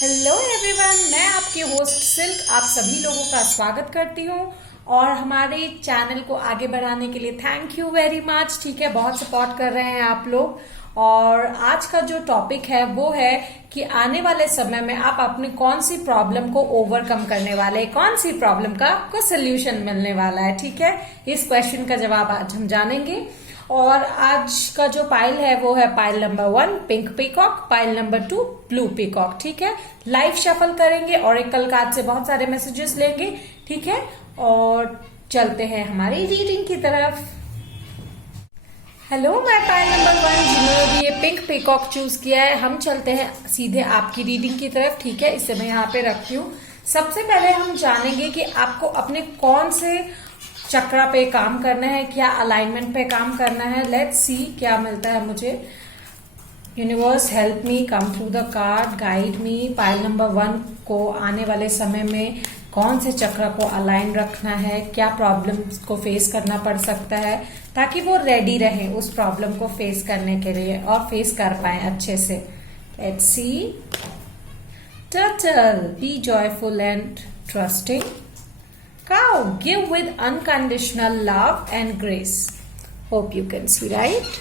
Hello everyone, मैं आपकी host silk आप सभी लोगों का स्वागत करती हूँ और हमारे चैनल को आगे बढ़ाने के लिए थैंक यू वेरी मच। ठीक है, बहुत सपोर्ट कर रहे हैं आप लोग। और आज का जो टॉपिक है वो है कि आने वाले समय में आप अपनी कौन सी प्रॉब्लम को ओवरकम करने वाले हैं, कौन सी प्रॉब्लम का आपको सोल्यूशन मिलने वाला है। ठीक है, इस क्वेश्चन का जवाब आज हम जानेंगे। और आज का जो पाइल है वो है pile number 1 pink peacock, pile number 2 blue peacock. ठीक है, लाइव शफल करेंगे और एक कल कार्ड से बहुत सारे मैसेजेस लेंगे। ठीक है, और चलते हैं हमारी रीडिंग की तरफ। हेलो, मैं पाइल नंबर 1 जिन्होंने भी ये पिंक पीकॉक चूज किया है, हम चलते हैं सीधे आपकी रीडिंग की तरफ। ठीक है, इसे मैं यहाँ पे रखती हूँ। सबसे पहले हम जानेंगे कि आपको अपने कौन से चक्रा पे काम करना है, क्या अलाइनमेंट पे काम करना है। लेट्स सी क्या मिलता है मुझे। Universe help me, come through the card, guide me. Pile number 1 को आने वाले समय में कौन से चक्र को अलाइन रखना है, क्या प्रॉब्लम्स को फेस करना पड़ सकता है, ताकि वो रेडी रहे उस प्रॉब्लम को फेस करने के लिए और फेस कर पाए अच्छे से। Let's see. Turtle, be joyful and trusting. Cow, give with unconditional love and grace. Hope you can see, right?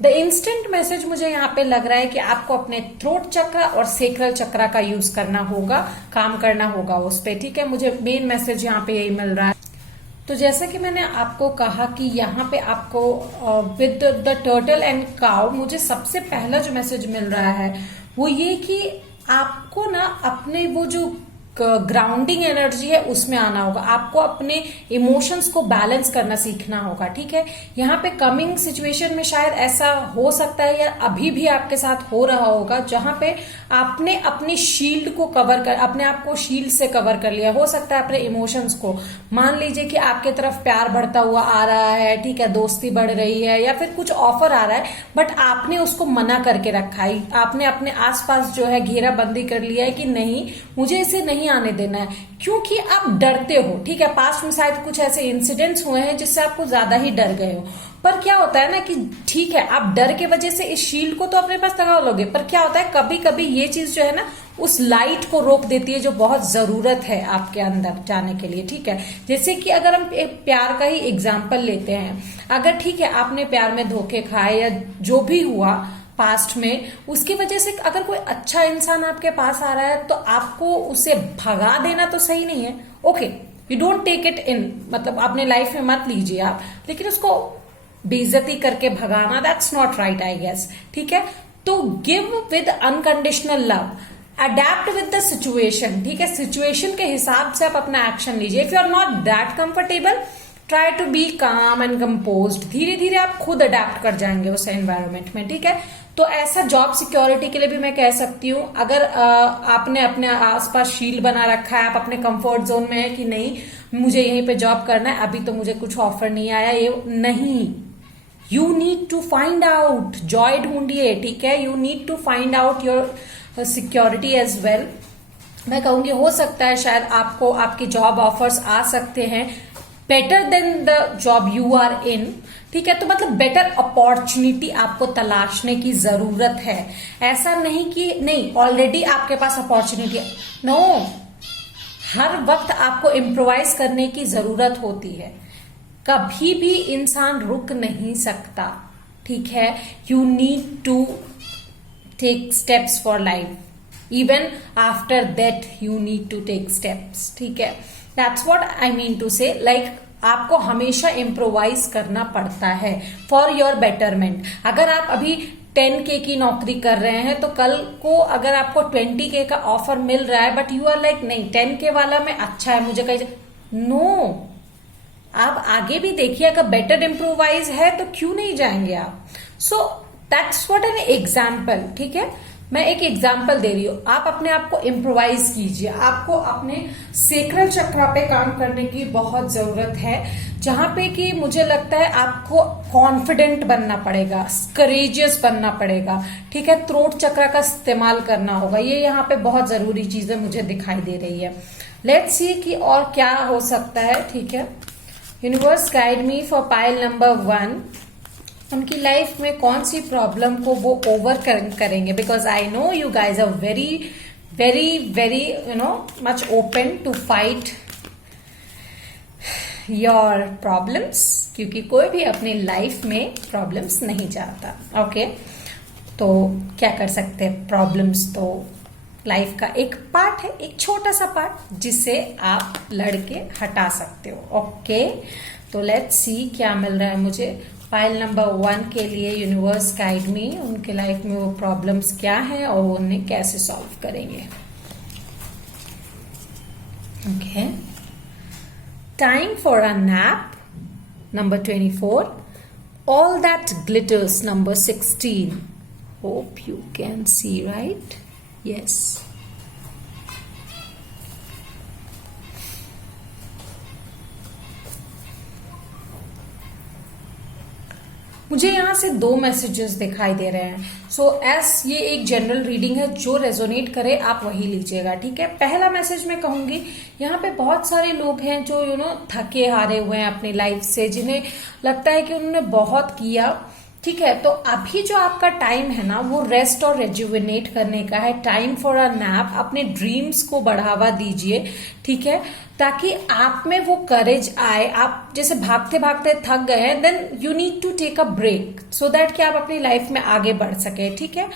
The instant message मुझे यहाँ पे लग रहा है कि आपको अपने थ्रोट चक्र और सेक्रल चक्र का यूज करना होगा, काम करना होगा उस पे। ठीक है, मुझे मेन मैसेज यहाँ पे यही मिल रहा है। तो जैसा कि मैंने आपको कहा कि यहाँ पे आपको with the turtle and cow, मुझे सबसे पहला जो मैसेज मिल रहा है वो ये कि आपको ना अपने वो जो ग्राउंडिंग एनर्जी है उसमें आना होगा। आपको अपने इमोशंस को बैलेंस करना सीखना होगा। ठीक है, यहाँ पे कमिंग सिचुएशन में शायद ऐसा हो सकता है या अभी भी आपके साथ हो रहा होगा जहां पे आपने अपनी शील्ड को कवर कर, अपने आप को शील्ड से कवर कर लिया। हो सकता है अपने इमोशंस को, मान लीजिए कि आपके तरफ प्यार बढ़ता हुआ आ रहा है, ठीक है, दोस्ती बढ़ रही है या फिर कुछ ऑफर आ रहा है, बट आपने उसको मना करके रखा है। आपने अपने आसपास जो है घेराबंदी कर लिया है कि नहीं, मुझे इसे नहीं आने देना है, क्योंकि आप डरते हो। ठीक है, पास्ट में शायद कुछ ऐसे इंसिडेंट्स हुए हैं जिससे आपको ज्यादा ही डर गए हो। पर क्या होता है ना कि ठीक है, आप डर के वजह से इस शील्ड को तो अपने पास लगा लोगे, पर क्या होता है कभी कभी ये चीज जो है ना उस लाइट को रोक देती है जो बहुत जरूरत है आपके अंदर जाने के लिए। ठीक है, जैसे कि अगर हम एक प्यार का ही एग्जाम्पल लेते हैं, अगर ठीक है आपने प्यार में धोखे खाए या जो भी हुआ पास्ट में, उसकी वजह से अगर कोई अच्छा इंसान आपके पास आ रहा है तो आपको उसे भगा देना तो सही नहीं है। Okay, you don't take it in, मतलब अपने लाइफ में मत लीजिए आप, लेकिन उसको बेइज्जती करके भगाना, that's not right I guess. ठीक है, तो give with unconditional love, adapt with the situation. ठीक है, सिचुएशन के हिसाब से आप अपना एक्शन लीजिए। If you are not that comfortable, try to be calm and composed. धीरे धीरे आप खुद अडेप्ट कर जाएंगे उस एनवायरमेंट में। ठीक है, तो ऐसा जॉब सिक्योरिटी के लिए भी मैं कह सकती हूँ, अगर आपने अपने आसपास शील्ड बना रखा है, आप अपने कंफर्ट जोन में है कि नहीं मुझे यहीं पे जॉब करना है, अभी तो मुझे कुछ ऑफर नहीं आया, ये नहीं, you need to find out, joy ढूंढिए। ठीक है, you need to find out your security as well. मैं कहूंगी हो सकता है शायद आपको आपके जॉब ऑफर्स आ सकते हैं better than the job you are in. ठीक है, तो मतलब बेटर अपॉर्चुनिटी आपको तलाशने की जरूरत है। ऐसा नहीं कि नहीं ऑलरेडी आपके पास अपॉर्चुनिटी है, नो, हर वक्त आपको इम्प्रोवाइज करने की जरूरत होती है। कभी भी इंसान रुक नहीं सकता। ठीक है, you need to take steps for life, even after that you need to take steps. ठीक है, that's what I mean to say, like आपको हमेशा इम्प्रोवाइज करना पड़ता है फॉर योर बेटरमेंट। अगर आप अभी 10K की नौकरी कर रहे हैं तो कल को अगर आपको 20K का ऑफर मिल रहा है बट यू आर लाइक नहीं 10K वाला में अच्छा है, मुझे कहीं नो, आप आगे भी देखिए, अगर बेटर इम्प्रोवाइज है तो क्यों नहीं जाएंगे आप। So that's what an example. ठीक है, मैं एक एग्जाम्पल दे रही हूं, आप अपने आप को इम्प्रोवाइज कीजिए। आपको अपने सेक्रल चक्र पे काम करने की बहुत जरूरत है, जहां पे कि मुझे लगता है आपको कॉन्फिडेंट बनना पड़ेगा, करेजियस बनना पड़ेगा। ठीक है, थ्रोट चक्र का इस्तेमाल करना होगा, ये यहाँ पे बहुत जरूरी चीजें मुझे दिखाई दे रही है। लेट्स सी कि और क्या हो सकता है। ठीक है, universe guide me for pile number 1 उनकी लाइफ में कौन सी प्रॉब्लम को वो ओवरकम करेंगे, because I know you guys are very very very much open to fight your problems, क्योंकि कोई भी अपनी लाइफ में प्रॉब्लम्स नहीं चाहता। ओके, तो क्या कर सकते हैं, प्रॉब्लम्स तो लाइफ का एक पार्ट है, एक छोटा सा पार्ट जिसे आप लड़के हटा सकते हो। ओके, तो लेट्स सी क्या मिल रहा है मुझे। फाइल नंबर 1 के लिए यूनिवर्स गाइड मी, उनके लाइफ में वो प्रॉब्लम्स क्या है और वो उन्हें कैसे सॉल्व करेंगे। Okay, time for a nap number 24, all that glitters number 16। Hope you can see, right? Yes. मुझे यहां से 2 मैसेजेस दिखाई दे रहे हैं। सो एस ये एक जनरल रीडिंग है, जो रेजोनेट करे आप वही लीजिएगा, ठीक है। पहला मैसेज मैं कहूंगी, यहाँ पे बहुत सारे लोग हैं जो थके हारे हुए हैं अपनी लाइफ से, जिन्हें लगता है कि उन्होंने बहुत किया, ठीक है। तो अभी जो आपका टाइम है ना, वो रेस्ट और रेजुविनेट करने का है। टाइम फॉर अ नैप, अपने ड्रीम्स को बढ़ावा दीजिए, ठीक है, ताकि आप में वो करेज आए। आप जैसे भागते भागते थक गए हैं, then you need to take a break so that कि आप अपनी लाइफ में आगे बढ़ सके, ठीक है।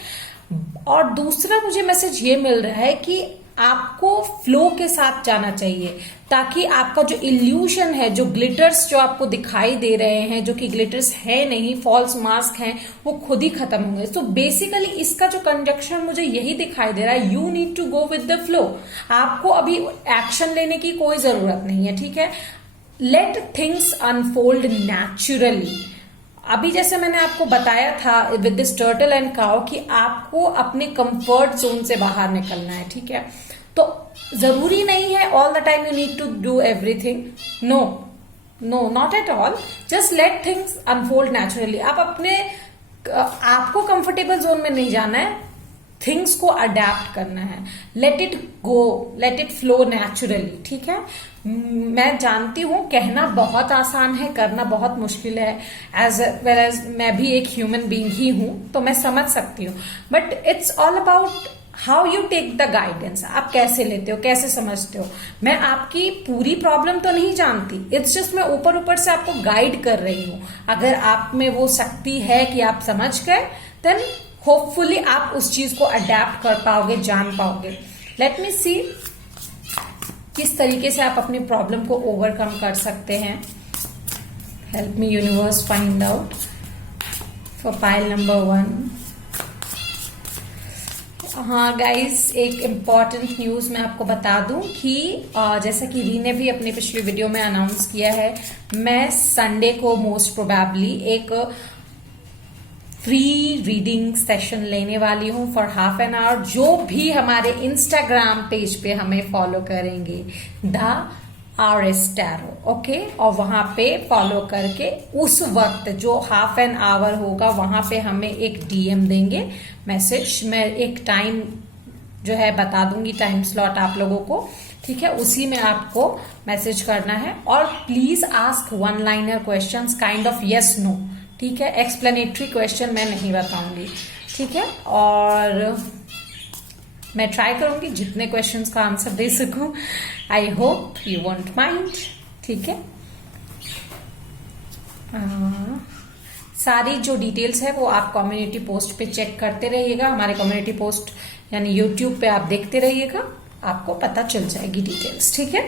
और दूसरा मुझे मैसेज ये मिल रहा है कि आपको फ्लो के साथ जाना चाहिए, ताकि आपका जो इल्यूशन है, जो ग्लिटर्स जो आपको दिखाई दे रहे हैं, जो कि ग्लिटर्स है नहीं, फॉल्स मास्क हैं, वो खुद ही खत्म होंगे। सो बेसिकली इसका जो कंजक्शन मुझे यही दिखाई दे रहा है, you need to go with the flow. आपको अभी एक्शन लेने की कोई जरूरत नहीं है, ठीक है। Late things unfold naturally. अभी जैसे मैंने आपको बताया था with this turtle and cow कि आपको अपने कंफर्ट जोन से बाहर निकलना है, ठीक है। तो जरूरी नहीं है all the time you need to do everything, no no, not at all. Just let things unfold naturally. आपको कंफर्टेबल जोन में नहीं जाना है, थिंग्स को अडेप्ट करना है। Let it go, let it flow naturally, ठीक है। मैं जानती हूं कहना बहुत आसान है, करना बहुत मुश्किल है। एज वेल एज मैं भी एक ह्यूमन बीइंग ही हूं, तो मैं समझ सकती हूँ, but it's all about how you take the guidance. आप कैसे लेते हो, कैसे समझते हो। मैं आपकी पूरी प्रॉब्लम तो नहीं जानती, इट्स जस्ट मैं ऊपर ऊपर से आपको गाइड कर रही हूं। अगर आप में वो शक्ति है कि आप समझ गए, देन होपफुली आप उस चीज को अडेप्ट कर पाओगे, जान पाओगे। लेट मी सी किस तरीके से आप अपनी प्रॉब्लम को ओवरकम कर सकते हैं। Help me universe find out for pile number 1। हाँ गाइस, एक इम्पॉर्टेंट न्यूज मैं आपको बता दूं कि जैसा कि री ने भी अपनी पिछली वीडियो में अनाउंस किया है, मैं संडे को मोस्ट प्रोबेबली एक फ्री रीडिंग सेशन लेने वाली हूँ फॉर हाफ एन आवर। जो भी हमारे इंस्टाग्राम पेज पे हमें फॉलो करेंगे, द RS Tarot, ओके, और वहां पे फॉलो करके उस वक्त जो हाफ एन आवर होगा वहां पे हमें एक DM देंगे मैसेज। मैं एक टाइम जो है बता दूंगी, टाइम स्लॉट आप लोगों को, ठीक है। उसी में आपको मैसेज करना है और please ask 1-liner questions, kind of yes no, ठीक है। एक्सप्लेनेटरी क्वेश्चन मैं नहीं बताऊंगी, ठीक है। और मैं ट्राई करूंगी जितने क्वेश्चंस का आंसर दे सकूं। I hope you won't mind, ठीक है। सारी जो डिटेल्स है वो आप कम्युनिटी पोस्ट पे चेक करते रहिएगा। हमारे कम्युनिटी पोस्ट यानी यूट्यूब पे आप देखते रहिएगा, आपको पता चल जाएगी डिटेल्स, ठीक है।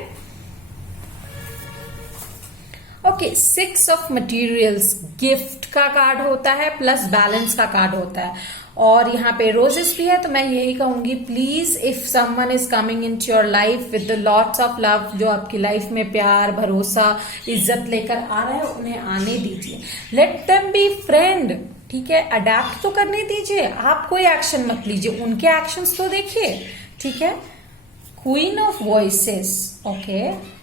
ओके, 6 ऑफ मटेरियल्स गिफ्ट का कार्ड होता है, प्लस बैलेंस का कार्ड होता है, और यहाँ पे रोजेस भी है। तो मैं यही कहूंगी, please if someone is coming into your life with lots of love, जो आपकी लाइफ में प्यार, भरोसा, इज्जत लेकर आ रहा है, उन्हें आने दीजिए। लेट देम बी फ्रेंड, ठीक है। अडेप्ट तो करने दीजिए, आप कोई एक्शन मत लीजिए, उनके एक्शंस तो देखिए, ठीक है। Queen of voices, okay.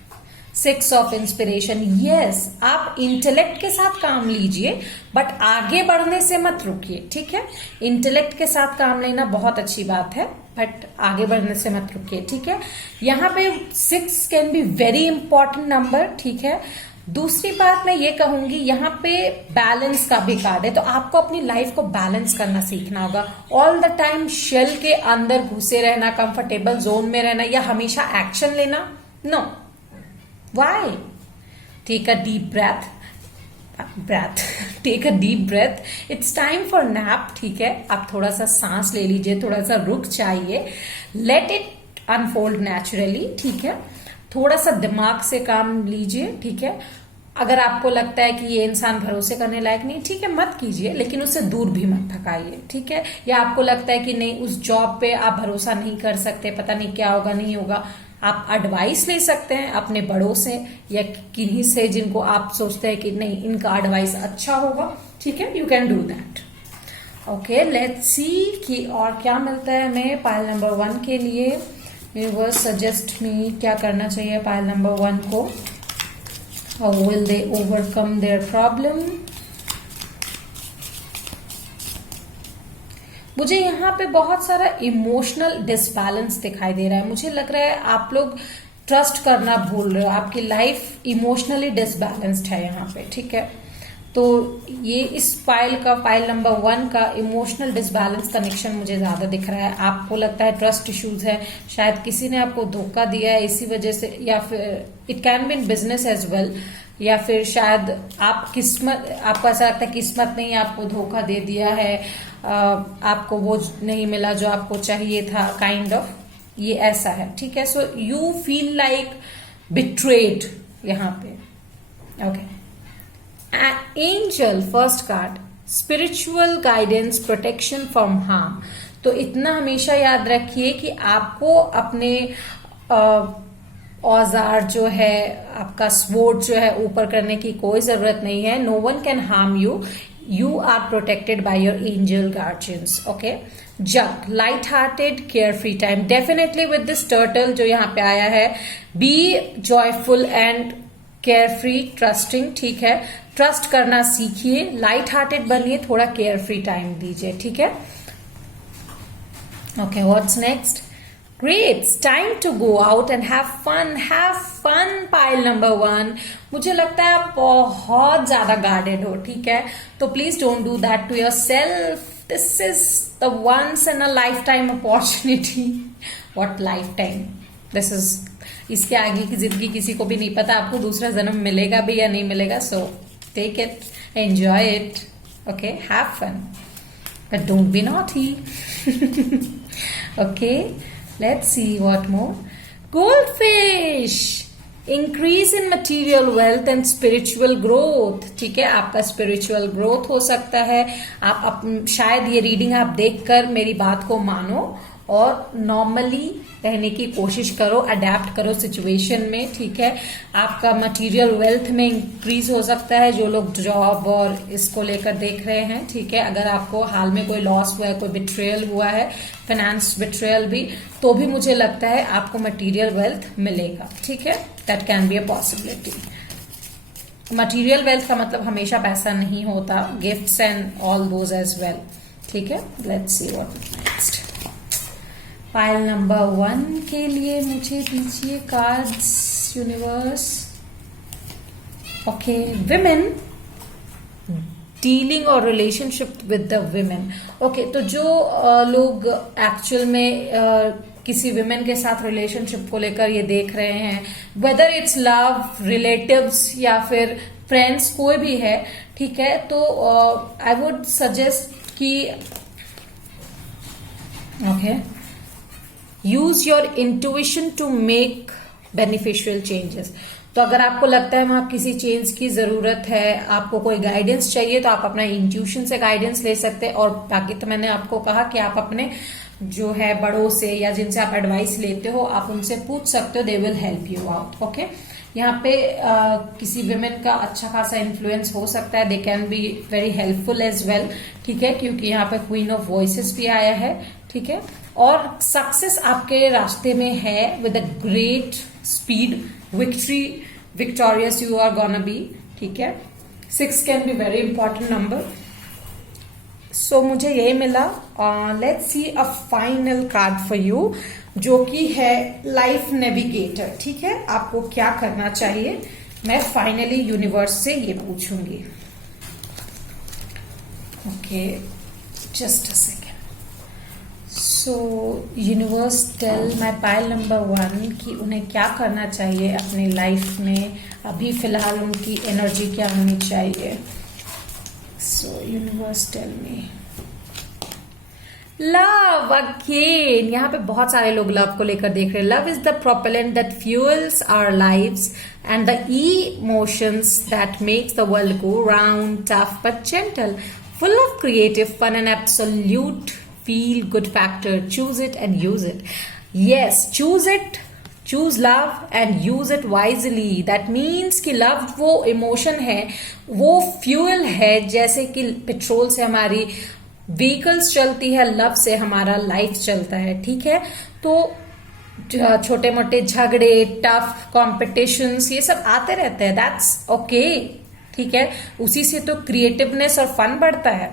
6 of inspiration, yes, आप इंटेलेक्ट के साथ काम लीजिए बट आगे बढ़ने से मत रुकिए, ठीक है। इंटेलेक्ट के साथ काम लेना बहुत अच्छी बात है, बट आगे बढ़ने से मत रुकिए, ठीक है। यहाँ पे 6 can be very important number, ठीक है। दूसरी बात मैं ये कहूंगी, यहाँ पे बैलेंस का भी कार्ड है, तो आपको अपनी लाइफ को बैलेंस करना सीखना होगा। ऑल द टाइम शेल के अंदर घुसे रहना, कंफर्टेबल जोन में रहना, या हमेशा एक्शन लेना, no. Why? Take a deep take a deep breath, it's time for nap, ठीक है। आप थोड़ा सा सांस ले लीजिए, थोड़ा सा रुक जाइए, लेट इट अनफोल्ड नेचुरली, ठीक है। थोड़ा सा दिमाग से काम लीजिए, ठीक है। अगर आपको लगता है कि ये इंसान भरोसे करने लायक नहीं, ठीक है, मत कीजिए, लेकिन उससे दूर भी मत भगाइए, ठीक है। या आपको लगता है कि नहीं, उस जॉब पे आप भरोसा नहीं कर सकते, पता नहीं क्या होगा नहीं होगा, आप एडवाइस ले सकते हैं अपने बड़ों से या किन्हीं से जिनको आप सोचते हैं कि नहीं, इनका एडवाइस अच्छा होगा, ठीक है। You can do that. Okay, let's see कि और क्या मिलता है हमें पाइल नंबर 1 के लिए। यूनिवर्स सजेस्ट मी, क्या करना चाहिए पाइल नंबर 1 को। How will they overcome their problem. मुझे यहाँ पे बहुत सारा इमोशनल डिसबैलेंस दिखाई दे रहा है। मुझे लग रहा है आप लोग ट्रस्ट करना भूल रहे हो, आपकी लाइफ इमोशनली डिसबैलेंस्ड है यहाँ पे, ठीक है। तो ये इस पाइल नंबर 1 का इमोशनल डिसबैलेंस कनेक्शन मुझे ज्यादा दिख रहा है। आपको लगता है ट्रस्ट इश्यूज है, शायद किसी ने आपको धोखा दिया है इसी वजह से, या फिर it can be in business as well, या फिर शायद आपको ऐसा लगता है किस्मत ने आपको धोखा दे दिया है, आपको वो नहीं मिला जो आपको चाहिए था, काइंड ऑफ ये ऐसा है, ठीक है। So you feel like betrayed यहाँ पे। Okay, angel first card, spiritual guidance, protection from harm. तो इतना हमेशा याद रखिए कि आपको अपने औजार जो है, आपका स्वॉर्ड जो है ऊपर करने की कोई जरूरत नहीं है। No one can harm you, you are protected by your angel guardians. Okay, jug, light hearted, carefree time. Definitely with this turtle जो यहाँ पे आया है, be joyful and carefree, trusting, ठीक है। ट्रस्ट करना सीखिए, लाइट हार्टेड बनिए, थोड़ा केयरफ्री टाइम दीजिए, ठीक है। Okay, what's next? Great, it's time to go out and have fun. Have fun, pile number 1. मुझे लगता है आप बहुत ज्यादा गार्डेड हो, ठीक है। तो please don't do that to yourself. This is the once in a lifetime opportunity. What lifetime? This is, इसके आगे की जिंदगी किसी को भी नहीं पता, आपको दूसरा जन्म मिलेगा भी या नहीं मिलेगा। So take it, enjoy it, okay, have fun, but don't be naughty. Okay, let's see what more. Goldfish, increase in material wealth and spiritual growth, ठीक है। आपका spiritual growth हो सकता है। आप शायद ये रीडिंग आप देखकर मेरी बात को मानो और नॉर्मली रहने की कोशिश करो, अडेप्ट करो सिचुएशन में, ठीक है। आपका मटेरियल वेल्थ में इंक्रीज हो सकता है, जो लोग जॉब और इसको लेकर देख रहे हैं, ठीक है। अगर आपको हाल में कोई लॉस हुआ है, कोई बिट्रेयल हुआ है, फाइनेंस बिट्रेयल भी, तो भी मुझे लगता है आपको मटेरियल वेल्थ मिलेगा, ठीक है। That can be a possibility. Material wealth का मतलब हमेशा पैसा नहीं होता, gifts and all those as well, ठीक है। Let's see what next. File number 1 के लिए मुझे दीजिए cards universe. Okay, women, dealing और relationship with the women. Okay, तो जो लोग एक्चुअल में किसी विमेन के साथ रिलेशनशिप को लेकर ये देख रहे हैं, वेदर इट्स लव, रिलेटिव्स या फिर फ्रेंड्स, कोई भी है, ठीक है। तो आई वुड सजेस्ट कि okay, use your intuition to make beneficial changes. तो अगर आपको लगता है वहां किसी चेंज की जरूरत है, आपको कोई गाइडेंस चाहिए, तो आप अपना इंट्यूशन से गाइडेंस ले सकते हैं। और बाकी तो मैंने आपको कहा कि आप अपने जो है बड़ों से या जिनसे आप एडवाइस लेते हो, आप उनसे पूछ सकते हो, they will help you out. Okay, यहाँ पे किसी विमेन का अच्छा खासा इन्फ्लुएंस हो सकता है, they can be very helpful as well, ठीक है, क्योंकि यहाँ पे क्वीन ऑफ वॉइसेस भी आया है, ठीक है। और सक्सेस आपके रास्ते में है with a great speed, victorious you are gonna be, ठीक है। 6 can be very important number. So मुझे यही मिला। Let's see a final card for you, जो कि है लाइफ नेविगेटर, ठीक है। आपको क्या करना चाहिए मैं फाइनली यूनिवर्स से ये पूछूंगी। Okay, just a second. So universe tell my pile number 1 कि उन्हें क्या करना चाहिए अपनी लाइफ में, अभी फिलहाल उनकी एनर्जी क्या होनी चाहिए। So universe tell me love again. यहाँ पे बहुत सारे लोग लव को लेकर देख रहे हैं। Love is the propellant that fuels our lives and the emotions that makes the world go round, tough but gentle, full of creative fun and absolute feel good factor. Choose it and use it. Yes, choose it, choose love and use it wisely. That means कि love वो emotion है, वो fuel है, जैसे कि petrol से हमारी vehicles चलती है, लव से हमारा लाइफ चलता है। ठीक है, तो छोटे मोटे झगड़े, टफ कॉम्पिटिशन्स, ये सब आते रहते हैं, दैट्स ओके। ठीक है, उसी से तो क्रिएटिवनेस और फन बढ़ता है।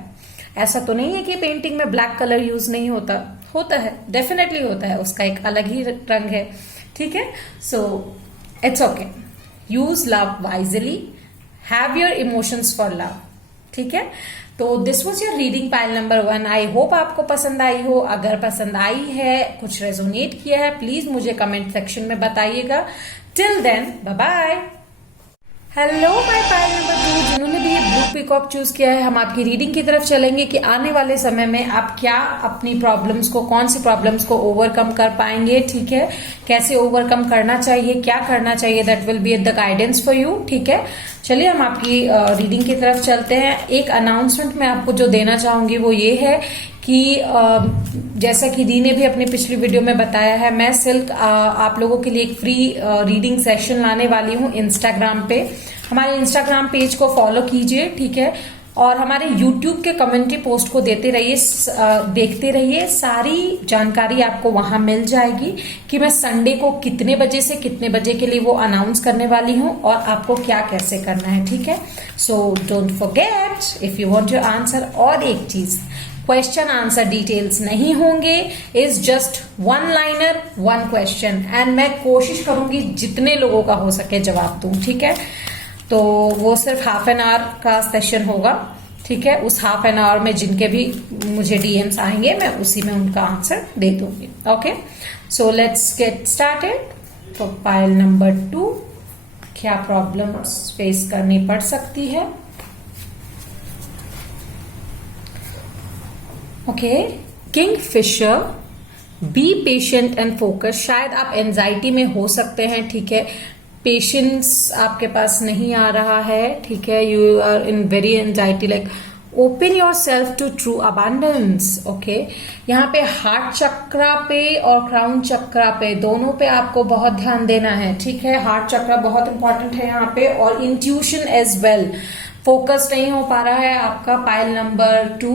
ऐसा तो नहीं है कि पेंटिंग में ब्लैक कलर यूज नहीं होता, होता है, डेफिनेटली होता है, उसका एक अलग ही रंग है। ठीक है, so it's okay, use love wisely, have your emotions for love. ठीक है, तो this was your reading pile number 1। I hope आपको पसंद आई हो। अगर पसंद आई है, कुछ रेजोनेट किया है, प्लीज मुझे कमेंट सेक्शन में बताइएगा। Till then, bye bye. Hello my pile number 2, जिन्होंने भी ये ब्लू पीकॉक चूज किया है, हम आपकी रीडिंग की तरफ चलेंगे कि आने वाले समय में आप क्या अपनी प्रॉब्लम्स को, कौन सी प्रॉब्लम्स को ओवरकम कर पाएंगे। ठीक है, कैसे ओवरकम करना चाहिए, क्या करना चाहिए, that will be the guidance for you. ठीक है, चलिए हम आपकी रीडिंग की तरफ चलते हैं। एक अनाउंसमेंट मैं आपको जो देना चाहूंगी वो ये है कि जैसा कि दी ने भी अपनी पिछली वीडियो में बताया है, मैं सिल्क आप लोगों के लिए एक फ्री रीडिंग सेशन लाने वाली हूँ इंस्टाग्राम पे। हमारे इंस्टाग्राम पेज को फॉलो कीजिए। ठीक है, और हमारे यूट्यूब के कम्युनिटी पोस्ट को देते रहिए, देखते रहिए, सारी जानकारी आपको वहां मिल जाएगी कि मैं संडे को कितने बजे से कितने बजे के लिए वो अनाउंस करने वाली हूं और आपको क्या कैसे करना है। ठीक है, so don't forget if you want your answer. और एक चीज, क्वेश्चन आंसर डिटेल्स नहीं होंगे, is just one liner, one question, and मैं कोशिश करूंगी जितने लोगों का हो सके जवाब दूं। ठीक है, तो वो सिर्फ हाफ एन आवर का सेशन होगा। ठीक है, उस हाफ एन आवर में जिनके भी मुझे डीएम्स आएंगे, मैं उसी में उनका आंसर दे दूंगी। Okay, so let's get started. तो पाइल नंबर 2, क्या प्रॉब्लम्स फेस करनी पड़ सकती है। Okay, Kingfisher, be patient and focus. शायद आप एंजाइटी में हो सकते हैं। ठीक है, पेशेंस आपके पास नहीं आ रहा है। ठीक है, you are in very anxiety, like open yourself to true abundance. Okay, यहाँ पे हार्ट चक्रा पे और क्राउन चक्रा पे, दोनों पे आपको बहुत ध्यान देना है। ठीक है, हार्ट चक्रा बहुत इंपॉर्टेंट है यहाँ पे, और इंट्यूशन एज वेल। फोकस नहीं हो पा रहा है आपका पाइल नंबर 2।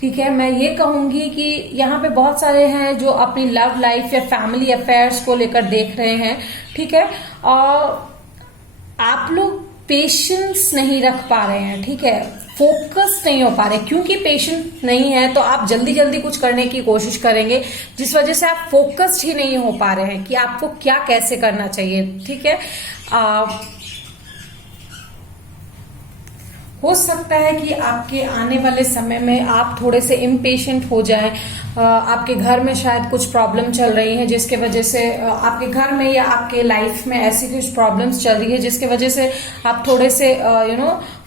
ठीक है, मैं ये कहूंगी कि यहाँ पे बहुत सारे हैं जो अपनी लव लाइफ या फैमिली अफेयर्स को लेकर देख रहे हैं। ठीक है, और आप लोग पेशेंस नहीं रख पा रहे हैं। ठीक है, फोकस नहीं हो पा रहे, क्योंकि पेशेंस नहीं है तो आप जल्दी जल्दी कुछ करने की कोशिश करेंगे, जिस वजह से आप फोकस्ड ही नहीं हो पा रहे हैं कि आपको क्या कैसे करना चाहिए। ठीक है, हो सकता है कि आपके आने वाले समय में आप थोड़े से इम्पेशेंट हो जाएं। आपके घर में शायद कुछ प्रॉब्लम चल रही है, जिसके वजह से आपके घर में या आपके लाइफ में ऐसी कुछ प्रॉब्लम्स चल रही है जिसके वजह से आप थोड़े से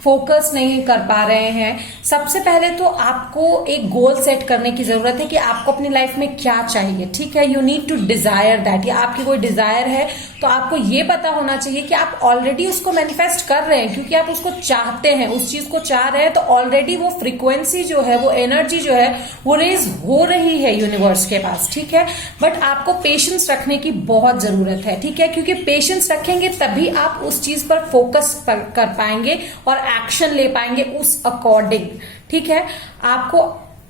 फोकस नहीं कर पा रहे हैं। सबसे पहले तो आपको एक गोल सेट करने की जरूरत है कि आपको अपनी लाइफ में क्या चाहिए। ठीक है, you need to desire that, या आपकी कोई डिजायर है तो आपको ये पता होना चाहिए कि आप ऑलरेडी उसको मैनिफेस्ट कर रहे हैं, क्योंकि आप उसको चाहते हैं, उस चीज को चाह रहे हैं, तो ऑलरेडी वो फ्रीक्वेंसी जो है, वो एनर्जी जो है, वो रेज हो रही है यूनिवर्स के पास। ठीक है, बट आपको पेशेंस रखने की बहुत जरूरत है। ठीक है, क्योंकि पेशेंस रखेंगे तभी आप उस चीज पर फोकस कर पाएंगे और एक्शन ले पाएंगे उस अकॉर्डिंग। ठीक है, आपको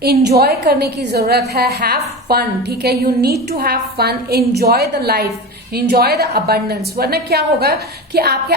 इंजॉय करने की जरूरत है, हैव फन। ठीक है, you need to have fun, enjoy the life, enjoy the abundance, वरना क्या होगा कि आपके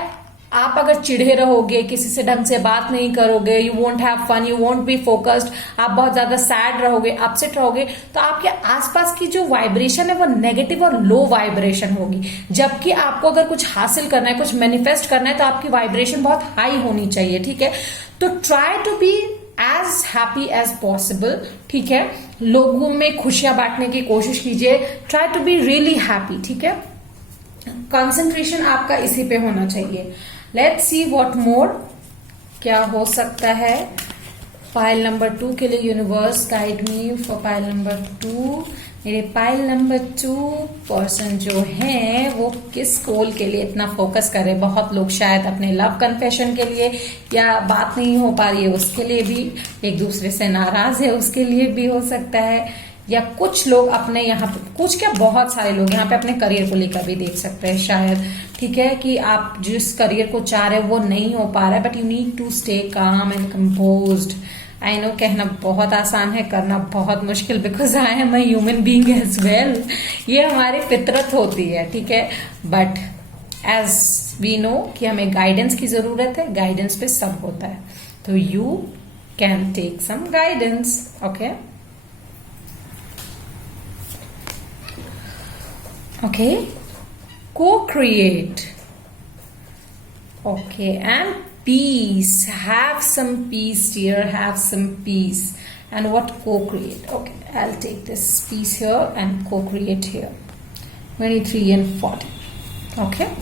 आप अगर चिढ़े रहोगे, किसी से ढंग से बात नहीं करोगे, you won't have fun, you won't be focused, आप बहुत ज्यादा सैड रहोगे, अपसेट रहोगे, तो आपके आसपास की जो वाइब्रेशन है वो नेगेटिव और लो वाइब्रेशन होगी। जबकि आपको अगर कुछ हासिल करना है, कुछ मैनिफेस्ट करना है, तो आपकी वाइब्रेशन बहुत हाई होनी चाहिए, ठीक है। तो try to be as happy as possible, ठीक है। लोगों में खुशियां बांटने की कोशिश कीजिए, try to be really happy, ठीक है। कंसंट्रेशन आपका इसी पे होना चाहिए। लेट्स सी व्हाट मोर, क्या हो सकता है। पाइल नंबर 2 के लिए universe guide me for pile number 2। मेरे पाइल नंबर 2 पर्सन जो है वो किस गोल के लिए इतना फोकस करे। बहुत लोग शायद अपने लव कन्फेशन के लिए, या बात नहीं हो पा रही है उसके लिए भी, एक दूसरे से नाराज है उसके लिए भी हो सकता है, या कुछ लोग अपने यहाँ पे, कुछ क्या बहुत सारे लोग यहाँ पे अपने करियर को लेकर भी देख सकते हैं शायद, ठीक है, कि आप जिस करियर को चाह रहे हो वो नहीं हो पा रहा है, but you need to stay calm and composed. I know कहना बहुत आसान है, करना बहुत मुश्किल, because I am a human being as well. ये हमारी फितरत होती है, ठीक है, बट एज वी नो कि हमें गाइडेंस की जरूरत है, गाइडेंस पे सब होता है, तो you can take some guidance, okay. Okay, co-create. Okay, and peace. Have some peace, dear. Have some peace. And what co-create? Okay, I'll take this piece here and co-create here. 23 and 40. Okay.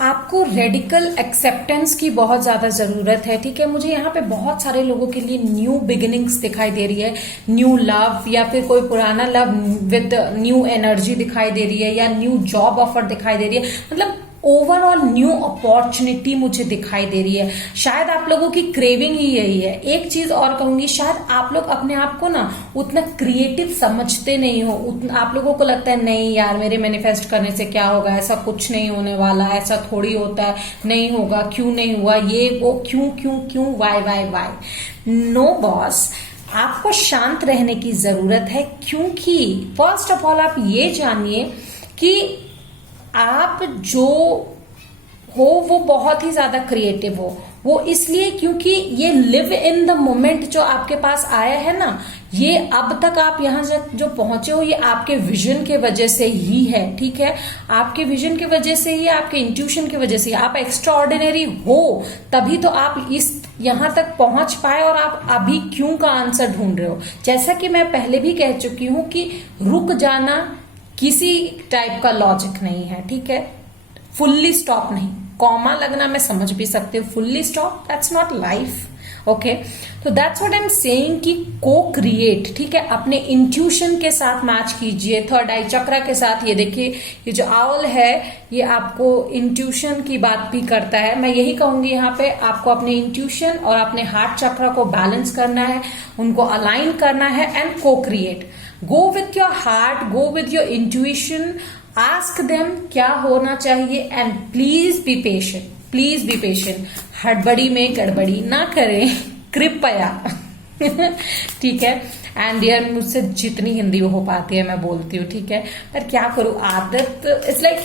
आपको radical acceptance की बहुत ज्यादा जरूरत है, ठीक है। मुझे यहाँ पे बहुत सारे लोगों के लिए न्यू बिगिनिंग्स दिखाई दे रही है, न्यू लव, या फिर कोई पुराना लव विद न्यू एनर्जी दिखाई दे रही है, या न्यू जॉब ऑफर दिखाई दे रही है, मतलब ओवरऑल न्यू अपॉर्चुनिटी मुझे दिखाई दे रही है। शायद आप लोगों की क्रेविंग ही यही है। एक चीज और कहूंगी, शायद आप लोग अपने आप को ना उतना क्रिएटिव समझते नहीं हो, आप लोगों को लगता है नहीं यार मेरे मैनिफेस्ट करने से क्या होगा, ऐसा कुछ नहीं होने वाला, ऐसा थोड़ी होता है, नहीं होगा, क्यों नहीं हुआ, ये वो, क्यों क्यों क्यों, वाई। नो बॉस, आपको शांत रहने की जरूरत है, क्योंकि फर्स्ट ऑफ ऑल आप ये जानिए कि आप जो हो वो बहुत ही ज्यादा क्रिएटिव हो। वो इसलिए क्योंकि ये लिव इन द मोमेंट जो आपके पास आया है ना, ये अब तक आप यहाँ जो पहुंचे हो, ये आपके विजन के वजह से ही है, ठीक है। आपके विजन की वजह से ही, आपके इंट्यूशन की वजह से आप एक्स्ट्रा ऑर्डिनरी हो, तभी तो आप इस यहां तक पहुंच पाए, और आप अभी क्यों का आंसर ढूंढ रहे हो। जैसा कि मैं पहले भी कह चुकी हूं कि रुक जाना किसी टाइप का लॉजिक नहीं है, ठीक है। फुल्ली स्टॉप नहीं, कॉमा लगना मैं समझ भी सकती हूँ, fully stop that's not life, okay. तो that's what I am saying कि को क्रिएट, ठीक है, अपने इंट्यूशन के साथ मैच कीजिए, थर्ड आई चक्रा के साथ। ये देखिए, ये जो आउल है ये आपको इंट्यूशन की बात भी करता है। मैं यही कहूंगी यहाँ पे आपको अपने इंट्यूशन और अपने हार्ट चक्रा को बैलेंस करना है, उनको अलाइन करना है, एंड को create. Go with your heart, go with your intuition, ask them क्या होना चाहिए, and please be patient, please be patient. हड़बड़ी में गड़बड़ी ना करें कृपया, ठीक है। एंड डियर, मुझसे जितनी हिंदी हो पाती है मैं बोलती हूँ, ठीक है, पर क्या करूँ, आदत, इट्स लाइक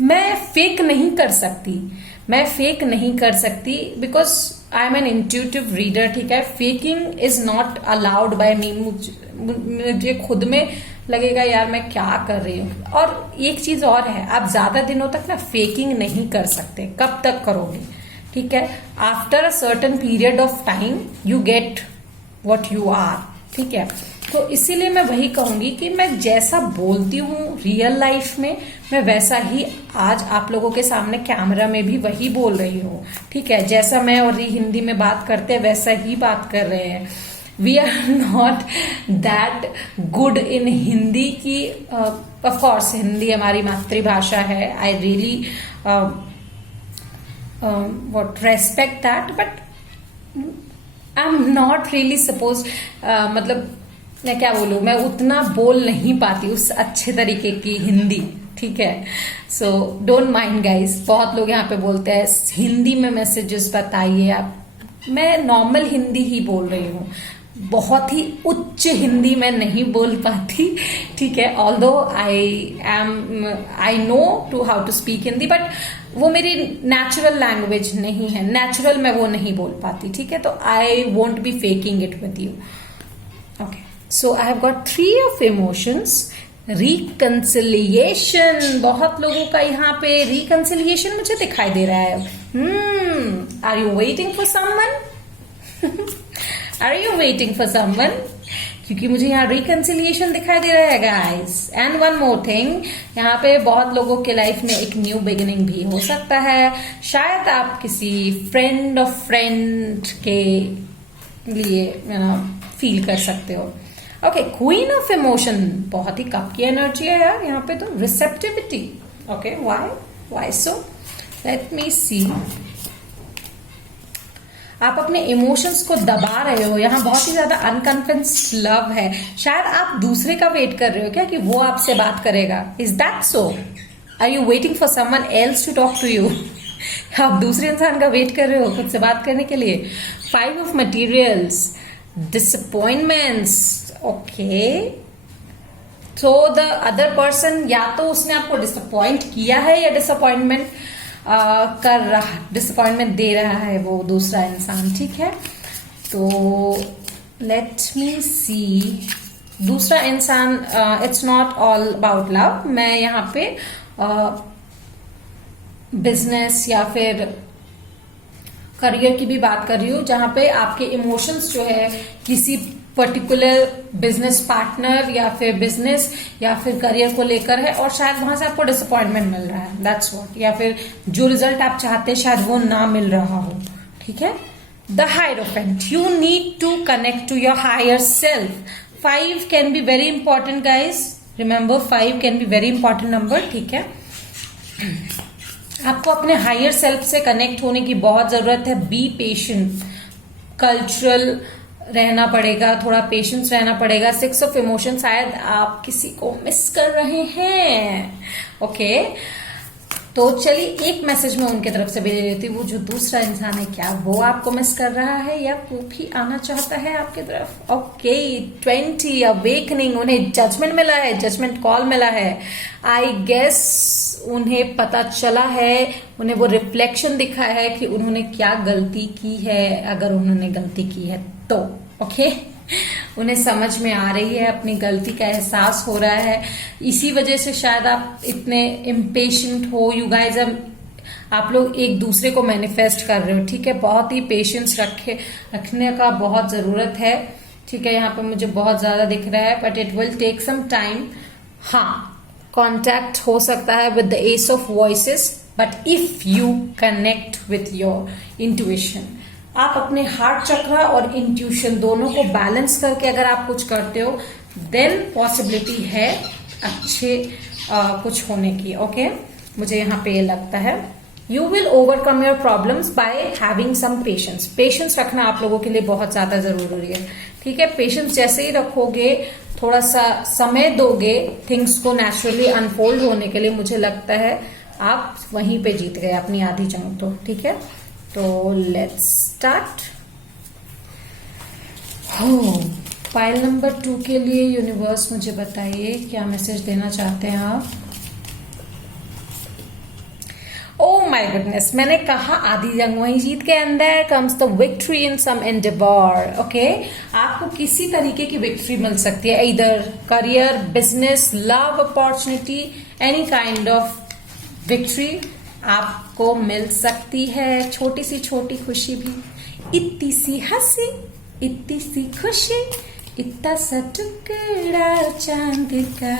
मैं फेक नहीं कर सकती, मैं फेक नहीं कर सकती, because I am an intuitive reader, ठीक है। Faking is not allowed by me. मुझे खुद में लगेगा यार मैं क्या कर रही हूँ। और एक चीज और है, आप ज्यादा दिनों तक ना फेकिंग नहीं कर सकते। कब तक करोगे, ठीक है। After a certain period of time you get what you are, ठीक है। तो इसीलिए मैं वही कहूंगी कि मैं जैसा बोलती हूँ रियल लाइफ में, मैं वैसा ही आज आप लोगों के सामने कैमरा में भी वही बोल रही हूँ, ठीक है। जैसा मैं और हिंदी में बात करते हैं वैसा ही बात कर रहे हैं। We are not that good in Hindi की, ऑफ कोर्स हिंदी हमारी मातृभाषा है, I really what respect that, but I am not really suppose, मतलब मैं क्या बोलूं, मैं उतना बोल नहीं पाती उस अच्छे तरीके की हिंदी, ठीक है। So don't mind guys. बहुत लोग यहाँ पे बोलते हैं हिंदी में मैसेजेस बताइए आप, मैं नॉर्मल हिंदी ही बोल रही हूँ, बहुत ही उच्च हिंदी मैं नहीं बोल पाती, ठीक है। Although I know too how to speak Hindi, but वो मेरी नेचुरल लैंग्वेज नहीं है, नेचुरल मैं वो नहीं बोल पाती, ठीक है। तो I won't be faking it with you. Okay, so I have got 3 of emotions. Reconciliation, बहुत लोगों का यहाँ पे रिकंसिलिएशन मुझे दिखाई दे रहा है। Are you waiting for someone? Are you waiting for someone? क्योंकि मुझे यहाँ रिकंसिलिएशन दिखाई दे रहा है guys. And one more thing, यहाँ पे बहुत लोगों के लाइफ में एक न्यू बिगिनिंग भी हो सकता है। शायद आप किसी फ्रेंड ऑफ फ्रेंड के लिए फील कर सकते हो। ओके, क्वीन ऑफ इमोशन, बहुत ही कप की एनर्जी है यार यहाँ पे तो। Receptivity, okay, why so? Let me see. आप अपने इमोशंस को दबा रहे हो, यहाँ बहुत ही ज्यादा अनकन्फिडेंस लव है। शायद आप दूसरे का वेट कर रहे हो क्या कि वो आपसे बात करेगा? Is that so? Are you waiting for someone else to talk to you? आप दूसरे इंसान का वेट कर रहे हो खुद से बात करने के लिए। 5 ऑफ मटीरियल्स, डिसअपॉइंटमेंट्स, ओके। तो द अदर पर्सन, या तो उसने आपको डिसअपॉइंट किया है या डिसअपॉइंटमेंट कर रहा, डिसअपॉइंटमेंट दे रहा है वो दूसरा इंसान, ठीक है। तो लेट मी सी। दूसरा इंसान, it's not all about love. मैं यहाँ पे बिजनेस या फिर करियर की भी बात कर रही हूँ, जहां पे आपके इमोशंस जो है किसी पर्टिकुलर बिजनेस पार्टनर या फिर बिजनेस या फिर करियर को लेकर है, और शायद वहां से आपको डिसअपॉइंटमेंट मिल रहा है, दैट्स व्हाट। या फिर जो रिजल्ट आप चाहते हैं शायद वो ना मिल रहा हो, ठीक है। The hierophant, you need to connect to your higher self. 5 can be very important guys, remember 5 can be very important number, ठीक है। आपको अपने हायर सेल्फ से कनेक्ट होने की बहुत जरूरत है। बी पेशेंट, कल्चरल रहना पड़ेगा, थोड़ा पेशेंस रहना पड़ेगा। 6 ऑफ इमोशन, शायद आप किसी को मिस कर रहे हैं, ओके। तो चलिए एक मैसेज मैं उनके तरफ से भेज देती हूँ। वो जो दूसरा इंसान है, क्या वो आपको मिस कर रहा है या वो भी आना चाहता है आपके तरफ? ओके, 20 अवेकनिंग, उन्हें जजमेंट मिला है, जजमेंट कॉल मिला है। आई गेस उन्हें पता चला है, उन्हें वो रिफ्लेक्शन दिखा है कि उन्होंने क्या गलती की है, अगर उन्होंने गलती की है तो, ओके। उन्हें समझ में आ रही है, अपनी गलती का एहसास हो रहा है। इसी वजह से शायद आप इतने इम्पेशेंट हो। यू गाइज, आप लोग एक दूसरे को मैनिफेस्ट कर रहे हो, ठीक है। बहुत ही पेशेंस रखने का बहुत जरूरत है, ठीक है। यहाँ पे मुझे बहुत ज्यादा दिख रहा है, but it will take some time. हाँ, कॉन्टैक्ट हो सकता है with the ace of voices, but if you connect with your intuition, आप अपने हार्ट चक्र और इंट्यूशन दोनों को बैलेंस करके अगर आप कुछ करते हो, देन पॉसिबिलिटी है अच्छे कुछ होने की, ओके। मुझे यहाँ पे ये लगता है। You will overcome your problems by having some patience. Patience रखना आप लोगों के लिए बहुत ज्यादा जरूरी है, ठीक है। पेशेंस जैसे ही रखोगे, थोड़ा सा समय दोगे थिंग्स को नेचुरली अनफोल्ड होने के लिए, मुझे लगता है आप वहीं पे जीत गए अपनी आधी जंग तो, ठीक है। तो लेट्स स्टार्ट। फाइल नंबर 2 के लिए यूनिवर्स मुझे बताइए क्या मैसेज देना चाहते हैं आप। ओ माय गुडनेस, मैंने कहा आधी जंग वहीं जीत के, अंदर comes the victory in some endeavour, okay. आपको किसी तरीके की विक्ट्री मिल सकती है, इधर career, business, love opportunity, any kind of victory आपको मिल सकती है। छोटी सी छोटी खुशी भी, इतनी सी हंसी, इतनी सी खुशी, इतना सा टुकड़ा चांद का।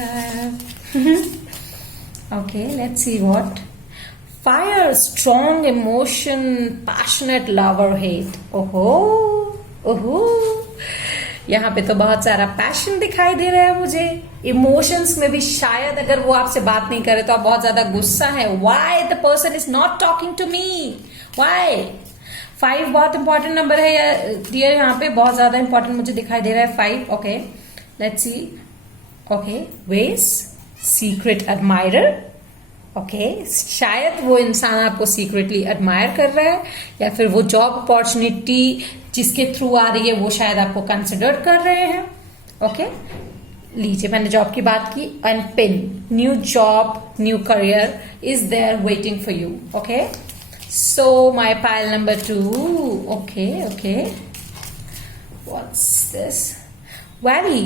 Okay, let's see what. Fire, strong emotion, passionate love और हेट। ओहो ओहो, यहाँ पे तो बहुत सारा पैशन दिखाई दे रहा है मुझे। इमोशंस में भी शायद अगर वो आपसे बात नहीं करे तो आप बहुत ज्यादा गुस्सा है। Why the person is not talking to me, why. 5 बहुत इंपॉर्टेंट नंबर है डियर, यहाँ पे बहुत ज्यादा इंपॉर्टेंट मुझे दिखाई दे रहा है 5, ओके। Let's see, okay. वेस, सीक्रेट एडमायरर, ओके। शायद वो इंसान आपको सीक्रेटली एडमायर कर रहा है, या फिर वो जॉब अपॉर्चुनिटी जिसके थ्रू आ रही है वो शायद आपको कंसिडर कर रहे हैं, ओके। लीजिए, मैंने जॉब की बात की, and pin, new job, new career is there waiting for you. Okay, so my pile number 2. Okay, what's this? Very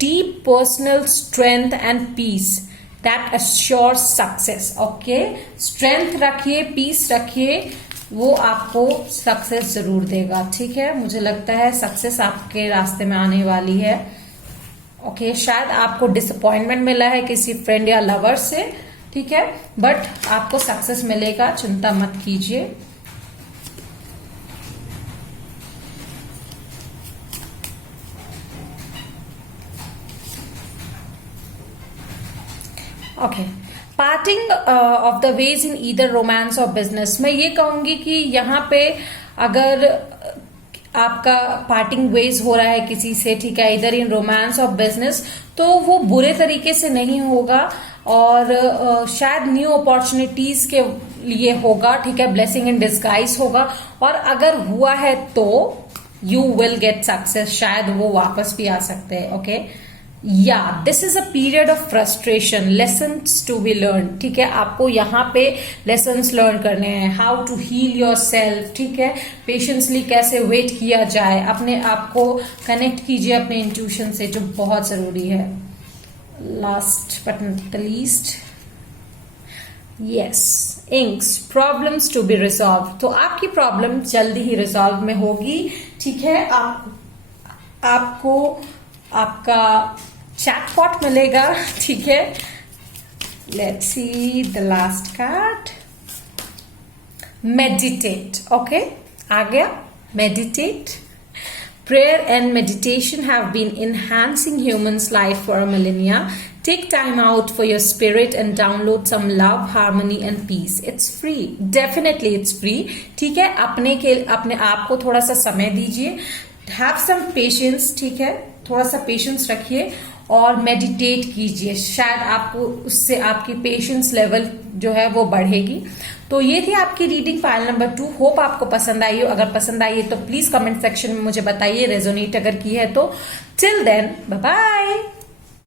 deep personal strength and peace that assures success. Okay, strength रखिए, peace रखिए, वो आपको success जरूर देगा. ठीक है, मुझे लगता है सक्सेस आपके रास्ते में आने वाली है. ओके, शायद आपको डिसअपॉइंटमेंट मिला है किसी फ्रेंड या लवर से, ठीक है, बट आपको सक्सेस मिलेगा, चिंता मत कीजिए. Okay, parting of the ways in either romance और बिजनेस. मैं ये कहूंगी कि यहाँ पे अगर आपका पार्टिंग वेज हो रहा है किसी से, ठीक है, इधर इन रोमांस और बिजनेस, तो वो बुरे तरीके से नहीं होगा और शायद न्यू अपॉर्चुनिटीज के लिए होगा. ठीक है, ब्लेसिंग इन डिस्गाइज होगा. और अगर हुआ है तो यू विल गेट सक्सेस, शायद वो वापस भी आ सकते हैं. ओके, या this is a period of frustration, lessons to be learn. ठीक है, आपको यहाँ पे लेसन्स लर्न करने हैं, how to heal your self. ठीक है, पेशेंसली कैसे वेट किया जाए, अपने आप को कनेक्ट कीजिए अपने इंट्यूशन से, जो बहुत जरूरी है. Last but not the least, yes, inks, problems to be resolve. तो आपकी प्रॉब्लम जल्दी ही रिजॉल्व में होगी. ठीक है, आपको आपका चैटपॉट मिलेगा. ठीक है, let's see the last card, meditate. Okay, आ गया meditate. Prayer and meditation have been enhancing humans' life for a millennia. Take time out for your spirit and download some love, harmony and peace. It's free. Definitely it's free. ठीक है, अपने आप को थोड़ा सा समय दीजिए. Have some patience. ठीक है, थोड़ा सा पेशेंस रखिए और मेडिटेट कीजिए. शायद आपको उससे आपकी पेशेंस लेवल जो है वो बढ़ेगी. तो ये थी आपकी रीडिंग फाइल नंबर 2. होप आपको पसंद आई हो. अगर पसंद आई है तो प्लीज कमेंट सेक्शन में मुझे बताइए, रेजोनेट अगर की है तो. Till then, bye bye.